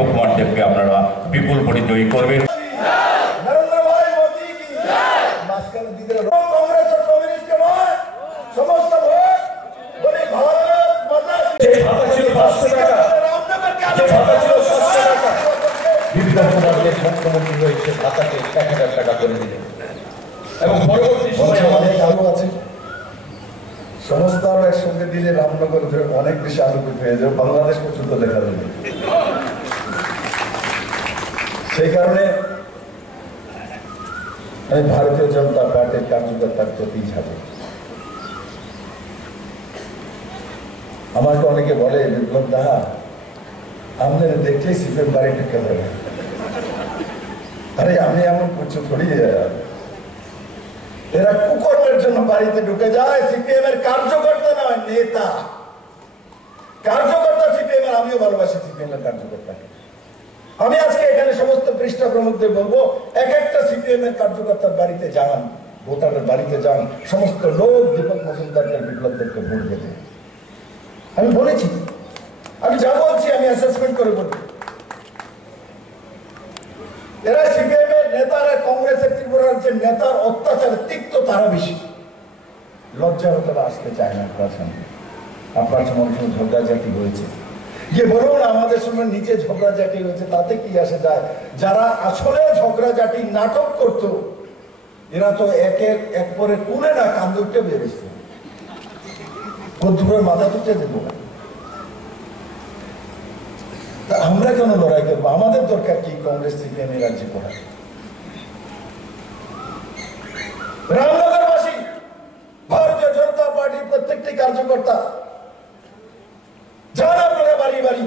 লোকমান দেবকে আপনারা বিপুল ভোটে জয়ী করবেন। মুখ্যমন্ত্রী হয়েছে ভাতাকে ১,০০০ টাকা করে দিলেন এবং পরবর্তী সময়ে আমাদের আলু আছে সমস্ত আরো একসঙ্গে দিলে রামনগর অনেক বেশি আলোকিত হয়ে যাবে, বাংলাদেশ পর্যন্ত দেখা যাবে। সেই কারণে আমি ভারতীয় জনতা পার্টির কার্যকর্তার প্রতি যাবো। আমাকে অনেকে বলে বিপ্লব দা আপনারা দেখলেই সিপিএম বাড়িটা কেমন, আরে আমি এমন কিছু করি, এরা কুকর্মের জন্য বাড়িতে ঢুকে যায়। সিপিএম এর কার্যকর্তা নয়, নেতা। কার্যকর্তা সিপিএম এর, আমিও ভালোবাসি সিপিএম এর কার্যকর্তাকে। আমি আজকে এখানে সমস্ত পৃষ্ঠা প্রমুখদের বলবো, এক একটা সিপিএম এর কার্যকর্তার বাড়িতে যান, ভোটারের বাড়িতে যান, সমস্ত লোক দীপক মজুমদারকে, বিপ্লবদেরকে ভোট দেবে। আমি বলেছি, আমি যা বলছি আমি অ্যাসেসমেন্ট করে বলবো। এরা সিপিএম এর নেতারা কংগ্রেসের ত্রিপুরার যে নেতার অত্যাচার তিক্ত তারা বেশি লজ্জা হতে আসতে চায় না। আপনার সঙ্গে আপনার সঙ্গে ঝগড়াঝাটি হয়েছে, যে বলুন আমাদের সঙ্গে নিচে ঝগড়াঝাটি হয়েছে, তাতে কি আসে যায়? যারা আসলে ঝগড়াঝাটি নাটক করত এরা তো এক পরে কুলে না কান্দে উঠে বেরিয়েছে, কদ্দুরের মাথা তুলতে দেবো। আমরা কেন লড়াই করবো? আমাদের দরকার কি কংগ্রেস সিপিএম এর রাজ্যে করা? রামনগরবাসী, ভারতীয় জনতা পার্টির প্রত্যেকটি কার্যকর্তা যারা আপনারা বাড়ি বাড়ি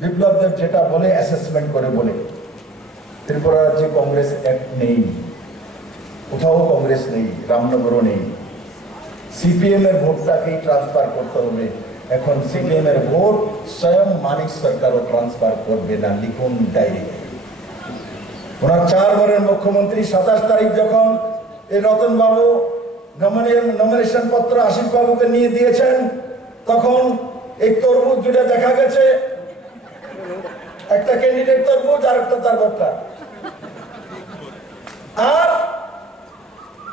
বিপ্লব দেব যেটা বলে অ্যাসেসমেন্ট করে বলে, ত্রিপুরা রাজ্যে কংগ্রেস অ্যাক্ট নেই, কোথাও কংগ্রেস নেই, রামনগরও নেই। সিপিএম এর ভোটটাকেই ট্রান্সফার করতে হবে। এখন সিপিএম এর ভোট স্বয়ং মানিক সরকারও ট্রান্সফার করবে না, লিখুন ডায়েরি। ওনার 4 বারের মুখ্যমন্ত্রী 27 তারিখ যখন এই রতন বাবু নমিনেশন পত্র আশিস বাবুকে নিয়ে দিয়েছেন, তখন এই তরমুজ জুড়ে দেখা গেছে একটা ক্যান্ডিডেট তরমুজ আর একটা তার ভোটটা, আর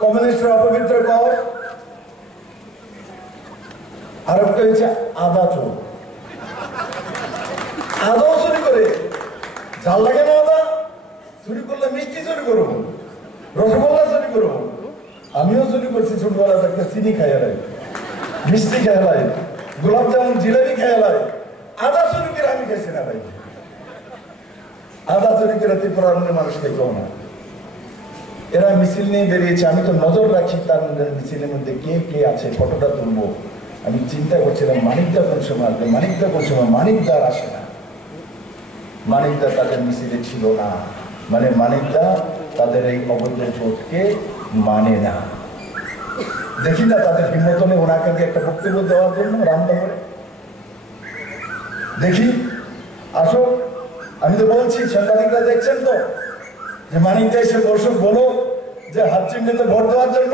কমিউনিস্টের অপবিত্র কর, আর একটা হয়েছে আদা চোর। আদাও চুরি করে, ঝাল লাগে না আদা? চুরি করলে মিষ্টি চুরি করবো, রসগোল্লা চুরি করবো। আমিও চুরি করছি ছোটবেলা থেকে, চিনি খাইয়া লাই, মিষ্টি খাইয়া লাই, গোলাপ জামুন জিলাপি খাইয়া লাই। আদা চুরি করে আমি খাইছি না ভাই, আদা চুরি করে ত্রিপুরার অন্য মানুষ খেতেও না। এরা মিছিল নিয়ে বেরিয়েছে, আমি তো নজর রাখি তার মিছিলের মধ্যে কে কে আছে, ফটোটা তুলবো। আমি চিন্তা করছিলাম মানিকদা কোন সময় আসবে, মানিকদা কোন সময়, মানিকদা আসে না। মানিকদা তাদের মিছিলে ছিল না, মানে মানিকদা তাদের এই অবৈধ ভোটকে মানে না। দেখি না তাদের হিম্মত নেই ওনাকে একটা বক্তব্য দেওয়ার জন্য রামনগরে। দেখি আসো, আমি তো বলছি, সাংবাদিকরা দেখছেন তো, যে মানিকদা এসে বসুক, বলো যে হাত চিহ্নিতে ভোট দেওয়ার জন্য।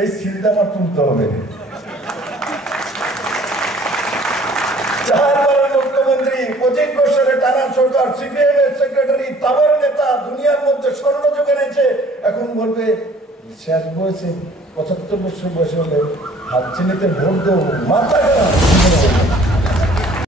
এই চিন্তা আমার তুলতে হবে। 4 বারের মুখ্যমন্ত্রী, 25 বছরের টানা সরকার, সিপিএম এর সেক্রেটারি, তাবর নেতা, দুনিয়ার মধ্যে স্বর্ণযুগ এনেছে, এখন বলবে শেষ বয়সে 75 বছর বয়সে হলে হাত চিহ্নিতে ভোট দেবো? মাথা